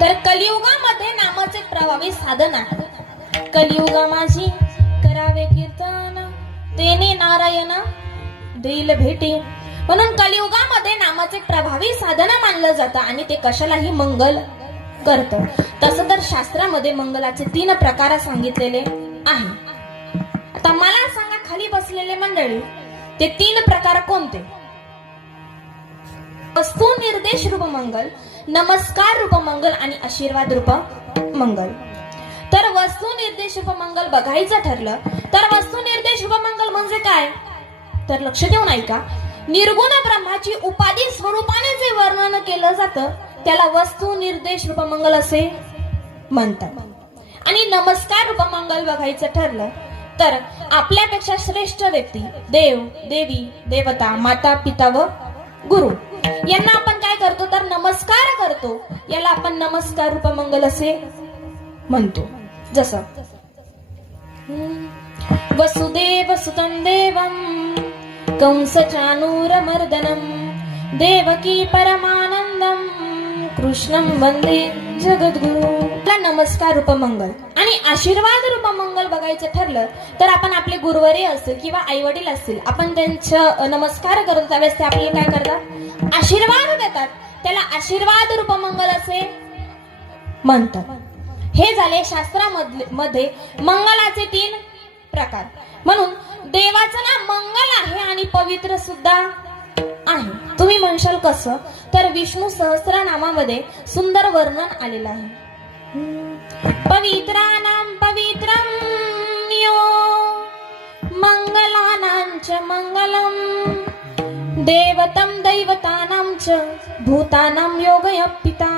तर कलियुगामध्ये नामाचे प्रभावी साधन आहे. कलियुगा माझी करावे कीर्तन, तेने नारायण देईल भेटी. म्हणून कलियुगामध्ये नामाचे प्रभावी साधन मानलं जातं आणि ते कशालाही मंगल करतं. तसं तर शास्त्रामध्ये मंगलाचे 3 प्रकार सांगितलेले आहे. आता मला सांगा, खाली बसलेले मंडळी, ते 3 प्रकार कोणते? वस्तू निर्देश रूप मंगल, नमस्कार रूप मंगल आणि आशीर्वाद रूप मंगल. तर वस्तू निर्देश रूप मंगल बघायचं ठरलं तर वस्तू निर्देश रूप मंगल म्हणजे काय? तर लक्ष देऊन ऐका. निर्गुण ब्रह्माची उपाधी स्वरूपाने जे वर्णन केलं जातं त्याला वस्तू निर्देश रूप मंगल असे म्हणतात. आणि नमस्कार रूप मंगल बघायचं ठरलं तर आपल्यापेक्षा श्रेष्ठ व्यक्ती, देव, देवी, देवता, माता, पिता व गुरु यांना आपण काय करतो तर नमस्कार करतो. याला आपण नमस्कार रूप मंगल असे म्हणतो. जसं वसुदेव सुतं देवं कंस चाणूरमर्दनं देवकी परमानंदं कृष्णं वंदे जगद्गुरु. नमस्कार रूप मंगल आणि आशीर्वाद रूप मंगल बघायचं ठरलं तर आपण आपले गुरुवरे असतील किंवा आई वडील असतील, आपण त्यांचं नमस्कार करतो त्यावेळेस ते आपल्याला काय करतात? आशीर्वाद देतात. त्याला आशीर्वाद रूप मंगल असे म्हणतात. हे झाले शास्त्रामध्ये मंगलाचे 3 प्रकार. म्हणून देवाचं नाव मंगल आहे आणि पवित्र सुद्धा आहे. तुम्ही म्हणशाल कसं? तर विष्णू सहस्रनामामध्ये सुंदर वर्णन आलेलं आहे. पवित्राणां पवित्रं यो मंगलानां च मंगलम् देवतं दैवतानां च भूतानां योगयः पिता.